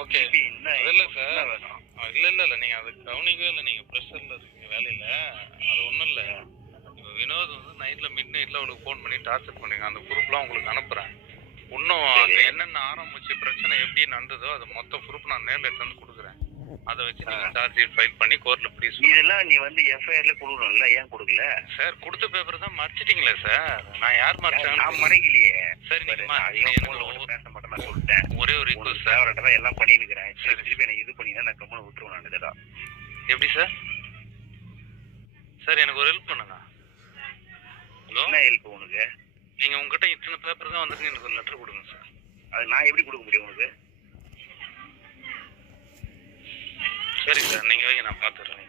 Okay அதில்ல sir, இல்லை நீங்கள் அது கவனிக்கவே இல்லை, நீங்கள் ப்ரெஷரில் இருக்கீங்க வேலையில். அது ஒன்றும் இல்லை. இப்போ வினோத் வந்து நைட்டில் மிட் நைட்டில் அவளுக்கு ஃபோன் பண்ணி டார்ச்சர் பண்ணுங்க. அந்த ப்ரூஃப்லாம் உங்களுக்கு அனுப்புகிறேன். இன்னும் அங்கே என்னென்ன ஆரம்பிச்சு பிரச்சனை எப்படி நடந்ததோ அது மொத்த ப்ரூஃப் நான் நேரில் எடுத்து வந்து கொடுக்குறேன். அதை வச்சு நீங்கள் சார்ஜ் ஷீட் ஃபைல் பண்ணி கோர்ட்டில் ப்ளீஸ். இதெல்லாம் நீ வந்து எஃப்ஐஆர்ல கொடுக்கணும்ல, ஏன் கொடுக்கல சார்? கொடுத்த பேப்பர் தான் மறைச்சிட்டீங்களே சார். நான் யார் மறைச்சேன்? நான் மறைக்கலையே. சரி பேச மாட்டேன், நான் சொல்லிட்டேன். ஒரே ஒரு ரிக்வஸ்ட் சார், அவர்கிட்ட தான் எல்லாம் பண்ணிருக்கிறேன். திருப்பி எனக்கு இது பண்ணினா நான் கம்மனை விட்டுருவேன். நான் இதெல்லாம் எப்படி சார்? சார் எனக்கு ஒரு ஹெல்ப் பண்ணுங்க. ஹலோ, என்ன ஹெல்ப் உனக்கு? நீங்கள் உங்ககிட்ட இத்தனை பேப்பர் தான் வந்துருக்கு, எனக்கு ஒரு லெட்டர் கொடுங்க சார். அது நான் எப்படி கொடுக்க முடியும் உனக்கு? சரி சார், நீங்கள் வைங்க, நான் பார்த்துட்றேன்.